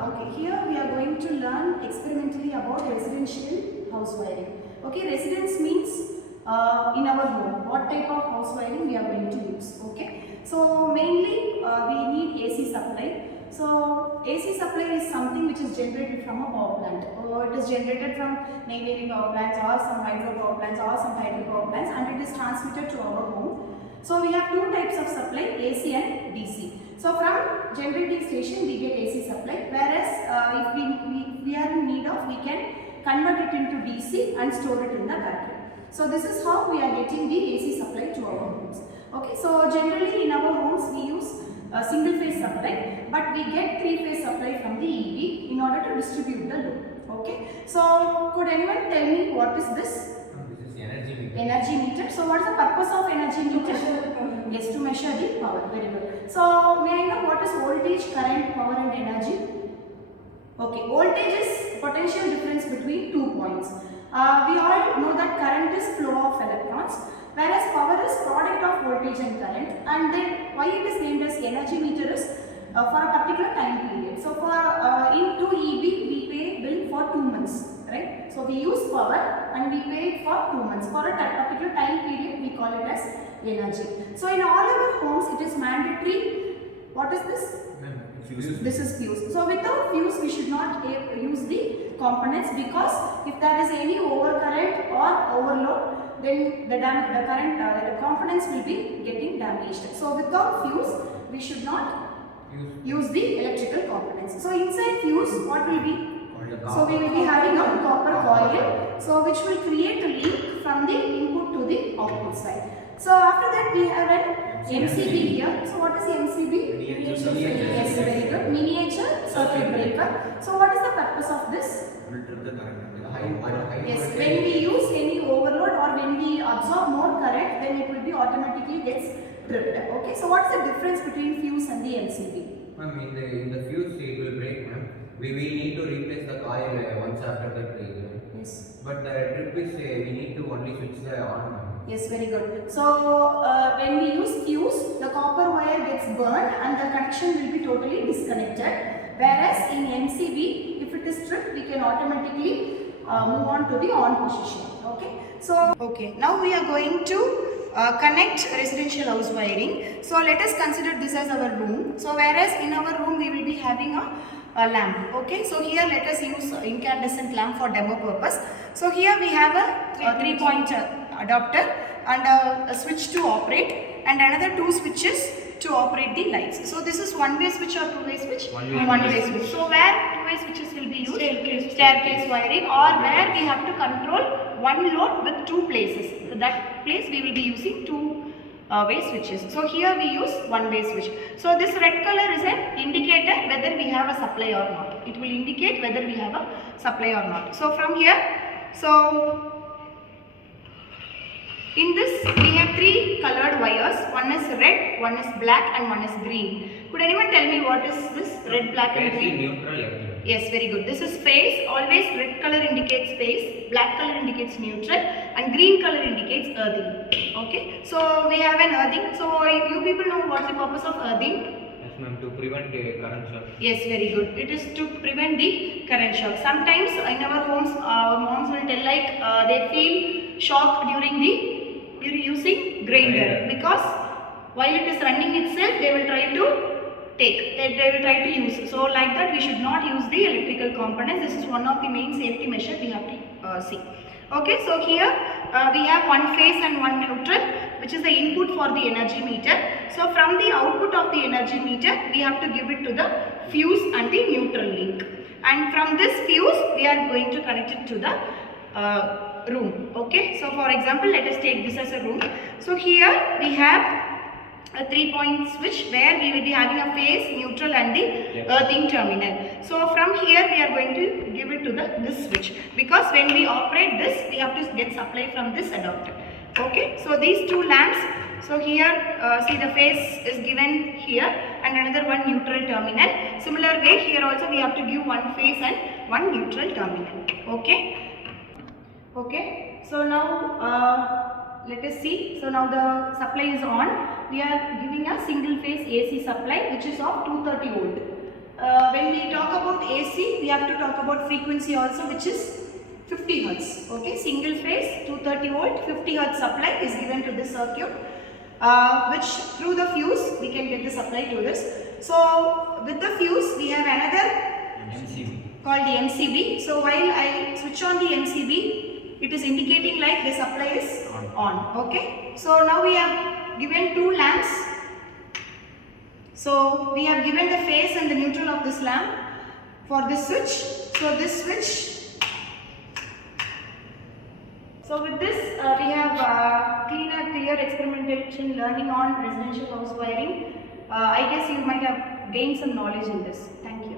Okay, here we are going to learn experimentally about residential house wiring. Okay, residence means in our home, what type of house wiring we are going to use. Okay, so mainly we need AC supply. So AC supply is something which is generated from a power plant, or it is generated from neighboring power plants or some hydro power plants or some tidal power plants, and it is transmitted to our home. So we have two types of supply, AC and DC. So from generating station we get AC supply, whereas if we are in need of, we can convert it into DC and store it in the battery. So this is how we are getting the AC supply to our homes. Okay, so generally in our homes we use a single phase supply, but we get three phase supply from the EB in order to distribute the load. Okay, so could anyone tell me what is this? This is energy meter. Energy meter. So what is the purpose of energy meter? Yes, to measure the power. Very good. So may I know what is voltage, current, power and energy? Okay, voltage is potential difference between 2 points. We all know that current is flow of electrons, whereas power is product of voltage and current. And then why it is named as energy meter is for a particular time period. So for in 2 EB we pay bill for 2 months, right? So we use power and we pay it for 2 months. For a particular time period we call it as energy. So in all our homes it is mandatory. What is this? Fuse. This is fuse. So without fuse we should not use the components, because if there is any overcurrent or overload, then the components will be getting damaged. So without fuse we should not use the electrical components. So inside fuse what will be? So we will be having a copper coil, so which will create a link from the input to the output side. So after that we have an MCB here. So what is MCB? Yes, very good. Miniature circuit breaker. So what is the purpose of this? Yes, when we use any overload or when we absorb more current, then it will be automatically gets tripped. Okay, so what's the difference between fuse and the MCB? Ma'am, in the fuse it will break, ma'am. We will need to replace the coil once after that break. Yes. But the trip is we need to only switch the on, ma'am. Yes, very good. So when we use fuse, the copper wire gets burned and the connection will be totally disconnected. Whereas in MCB, if it is tripped, we can automatically move on to the on position. Okay. So now we are going to connect residential house wiring. So let us consider this as our room. So whereas in our room we will be having a lamp. Okay, so here let us use incandescent lamp for demo purpose. So here we have a 3-point adapter and a switch to operate, and another 2 switches to operate the lights. So this is one-way switch or two-way switch? One-way switch. So where two-way switches will be used? Staircase wiring, or where we have to control one load with 2 places. So that place we will be using two-way switches. So here we use one-way switch. So this red color is an indicator whether we have a supply or not. It will indicate whether we have a supply or not. So from here, so in this we have 3 colored wires. One is red, one is black and one is green. Could anyone tell me what is this red, black and green? Neutral. Yes, very good. This is phase. Always red color indicates phase, black color indicates neutral and green color indicates earthing. Okay. So we have an earthing. So you people know what's the purpose of earthing? Yes, ma'am, to prevent current shock. Yes, very good. It is to prevent the current shock. Sometimes in our homes, our moms will tell like they feel shock during using grinder, because while it is running itself, they will try to they will try to use. So like that, we should not use the electrical components. This is one of the main safety measures we have to see. Okay, so here we have one phase and one neutral, which is the input for the energy meter. So from the output of the energy meter, we have to give it to the fuse and the neutral link. And from this fuse, we are going to connect it to the room. Okay, so for example, let us take this as a room. So here we have a 3-point switch where we will be having a phase, neutral and the earthing terminal. So from here we are going to give it to this switch, because when we operate this, we have to get supply from this adapter. Okay, so these 2 lamps. So here see the phase is given here and another one neutral terminal. Similar way here also we have to give one phase and one neutral terminal. Okay, so now let us see. So now the supply is on. We are giving a single phase AC supply which is of 230 volt. When we talk about about AC, we have to talk about frequency also, which is 50 Hertz. Okay, single phase 230 volt 50 Hertz supply is given to this circuit, which through the fuse we can get the supply to this. So with the fuse we have another MCB. called the MCB. So while I switch on the MCB, it is indicating like the supply is on. Okay. So now we have given two lamps. So we have given the phase and the neutral of this lamp for this switch. So this switch. So with this we have clear experimentation learning on residential house wiring. I guess you might have gained some knowledge in this. Thank you.